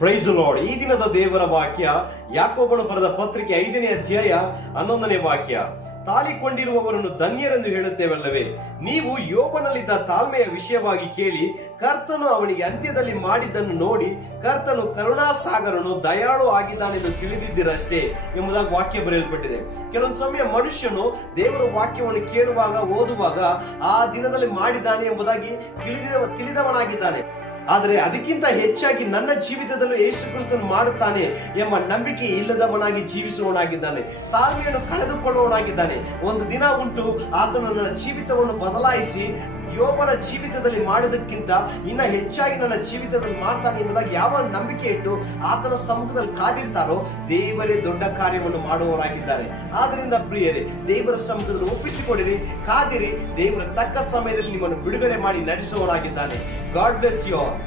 Price lord. ಈ ದಿನದ ದೇವರ ವಾಕ್ಯ ಯಾಕೋಬನು ಬರೆದ ಪತ್ರಿಕೆ 5ನೇ ಅಧ್ಯಾಯ 11ನೇ ವಾಕ್ಯ. ತಾಳಿಕೊಂಡಿರುವವರನ್ನು ಧನ್ಯರೆಂದು ಹೇಳುತ್ತೇವಲ್ಲವೇ? ನೀವು ಯೋಬನಲ್ಲಿದ್ದ ತಾಳ್ಮೆಯ ವಿಷಯವಾಗಿ ಕೇಳಿ, ಕರ್ತನು ಅವನಿಗೆ ಅಂತ್ಯದಲ್ಲಿ ಮಾಡಿದ್ದನ್ನು ನೋಡಿ, ಕರ್ತನು ಕರುಣಾಸಾಗರನು ದಯಾಳು ಆಗಿದ್ದಾನೆಂದು ತಿಳಿದಿದ್ದೀರಷ್ಟೇ ಎಂಬುದಾಗಿ ವಾಕ್ಯ ಬರೆಯಲ್ಪಟ್ಟಿದೆ. ಕೆಲವೊಂದು ಸಮಯ ಮನುಷ್ಯನು ದೇವರ ವಾಕ್ಯವನ್ನು ಕೇಳುವಾಗ, ಓದುವಾಗ ಆ ದಿನದಲ್ಲಿ ಮಾಡಿದ್ದಾನೆ ಎಂಬುದಾಗಿ ತಿಳಿದವನಾಗಿದ್ದಾನೆ. ಆದರೆ ಅದಕ್ಕಿಂತ ಹೆಚ್ಚಾಗಿ ನನ್ನ ಜೀವಿತದಲ್ಲೂ ಯೇಸು ಕ್ರಿಸ್ತನು ಮಾಡುತ್ತಾನೆ ಎಂಬ ನಂಬಿಕೆ ಇಲ್ಲದವನಾಗಿ ಜೀವಿಸುವವನಾಗಿದ್ದಾನೆ. ತಾಳ್ಮೆಯನ್ನು ಕಳೆದುಕೊಳ್ಳುವವನಾಗಿದ್ದಾನೆ. ಒಂದು ದಿನ ಉಂಟು, ಆತನು ನನ್ನ ಜೀವಿತವನ್ನು ಬದಲಾಯಿಸಿ ಯೋಬನ ಜೀವಿತದಲ್ಲಿ ಮಾಡಿದಕ್ಕಿಂತ ಇನ್ನ ಹೆಚ್ಚಾಗಿ ನನ್ನ ಜೀವಿತದಲ್ಲಿ ಮಾಡ್ತಾನೆ ಎಂಬುದಾಗಿ ಯಾವ ನಂಬಿಕೆ ಇಟ್ಟು ಆತನ ಸಮ್ಮುಖದಲ್ಲಿ ಕಾದಿರ್ತಾರೋ ದೇವರೇ ದೊಡ್ಡ ಕಾರ್ಯವನ್ನು ಮಾಡುವವರಾಗಿದ್ದಾರೆ. ಆದ್ರಿಂದ ಪ್ರಿಯರೇ, ದೇವರ ಸಮ್ಮುಖದಲ್ಲಿ ಒಪ್ಪಿಸಿಕೊಡಿರಿ, ಕಾದಿರಿ. ದೇವರ ತಕ್ಕ ಸಮಯದಲ್ಲಿ ನಿಮ್ಮನ್ನು ಬಿಡುಗಡೆ ಮಾಡಿ ನಡೆಸುವವರಾಗಿದ್ದಾನೆ. God bless you all.